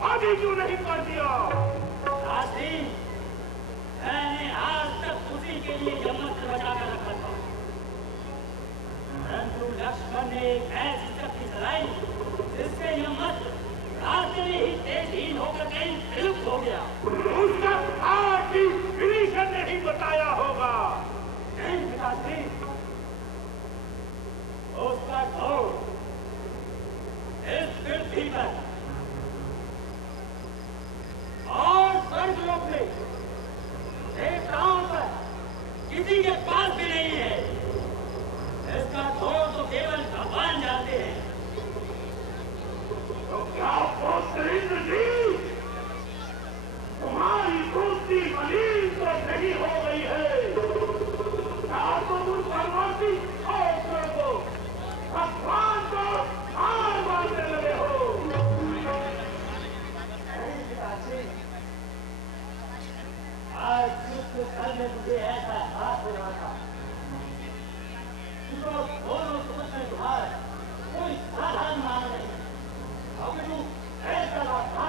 आगे क्यों नहीं कर दिया? शास्त्री, मैंने आज तक उसी के लिए यमत्र बचा कर रखा था, परंतु लक्ष्मण ने एक ऐसी शक्ति चलाई जिससे यमत्र रास्ते में ही तेजहीन होकर कहीं विलुप्त हो गया। उसका आज भी विभीषण ने ही बताया होगा। नहीं पिताश्री, उसका ढोल इस पृथ्वी पर और स्वर्गलोक में देवताओं पर किसी के पास भी नहीं है। इसका ढोल तो केवल भगवान जानते हैं। तो क्या इंद्र जी, तुम्हारी दोस्ती मलिन तो नहीं हो गई है? क्या तुम उन परवासी और को भगवान को हार मानने लगे हो? आज युद्ध कल में मुझे ऐसा हाथ हो रहा था, दोनों सोच में तुम्हारा कोई साधारण मान नहीं। अब तू ऐसा था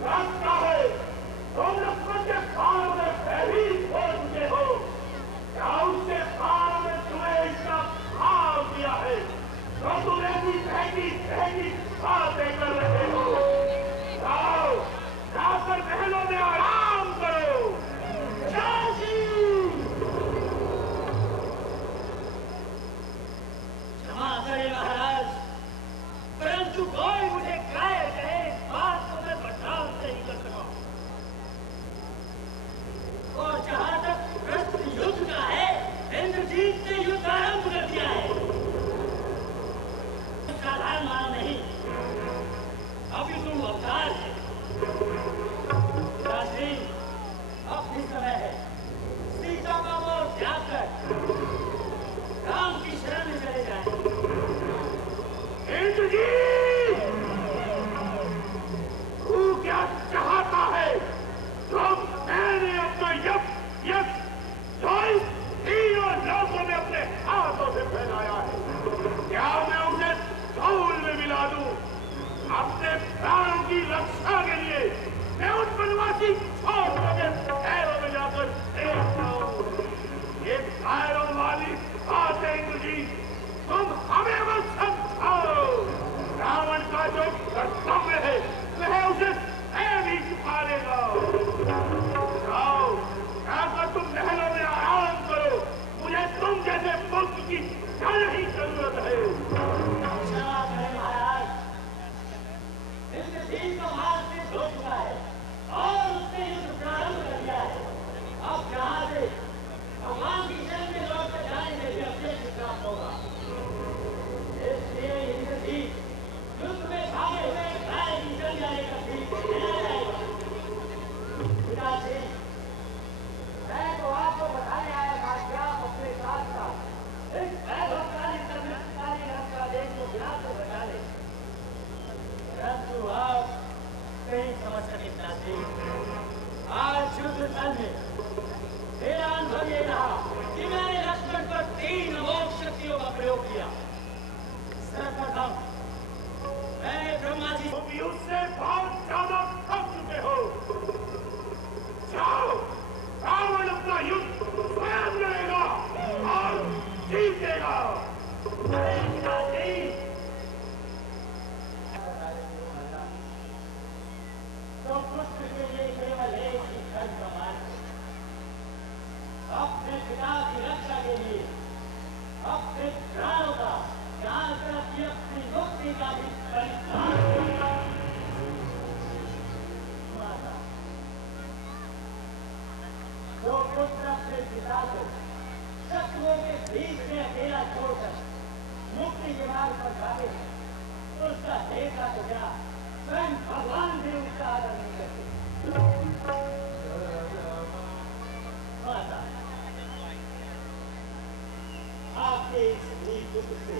रास्ता है, तुम लक्ष्मण के कान में भयभीत हो चुके हो। क्या उसके कान में तुम्हें इसका भाव दिया है तो तुम ऐसी बहकी बातें कर रहे हो? जाओ, जाकर महलों में आराम करो। क्षमा करें महाराज, परंतु कोई मुझे कायर कहे इस बात को मैं बर्दाश्त नहीं कर सका। और जहां तक प्रश्न युद्ध का है, इंद्रजीत ने युद्ध आरंभ कर दिया है। साधारण मानव नहीं, अभी तुम अवतार है। शास्त्री, अब भी समय है, सीता का मोह त्याग कर राम की शरण में चले जाएं। इंद्रजीत, तू क्या चाहता है? जब मैंने अपना यज्ञ तीनों लोगों में अपने हाथों से फैलाया है, क्या मैं उसे धूल में मिला दूं? अपने प्राणों की रक्षा के लिए मैं उन वनवासी छोटों के पैरों में जाकर देखता हूं। ये पैरों वाली बात है इंद्रजीत, तुम हमें मत समझाओ। रावण का जो कर्तव्य है वह उसे स्वयं ही चुका देगा। जाओ, जाकर तुम महलों में आराम करो। मुझे तुम जैसे पुत्र की नहीं जरूरत है। क्षमा करें महाराज, इंद्रजीत का मार्ग सिद्ध हो चुका है और उसने युद्ध प्रारंभ कर दिया है। अब जहां से भगवान की शरण में लौट कर जाने में भी अवशेष प्राप्त होगा। इसलिए इंद्रजीत युद्ध में भागे हुए गाय की शरण जाने का ठीक नहीं जाएगा। पिताजी, मैं तो आपको बताने आया था कि आप अपने साथ का इस वैभवशाली समृद्धशाली रथ का देश को विनाश से बचा ले, परंतु आप नहीं समझ सके पिताजी। आज युद्ध स्थल में मेरा अनुभव ये रहा कि मैंने लक्ष्मण पर 3 अमोघ शक्तियों का प्रयोग किया। सर्वप्रथम मैंने ब्रह्मा जी तुम युद्ध से बहुत ज्यादा थक चुके हो। जाओ, रावण अपना युद्ध स्वयं लड़ेगा और जीतेगा। तो पुत्र के लिए केवल एक ही क्षण का मार्ग, अपने पिता की रक्षा के लिए अपने प्राणों का जान कर अपनी मुक्ति का भी परिश्रम करना। जो पुत्र अपने पिता को शत्रुओं के बीच में अकेला छोड़कर मुक्ति के मार्ग पर भागे, उसका देखा तो क्या स्वयं भगवान भी उसका आदर नहीं करते। माता, आपके इस पुत्र से